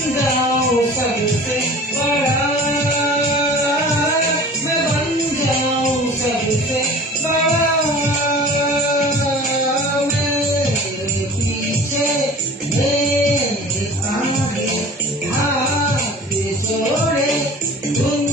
जाऊं सबसे बड़ा, मैं बन जाऊं सबसे बड़ा। मेरे पीछे मेरे आगे हाथ जोड़े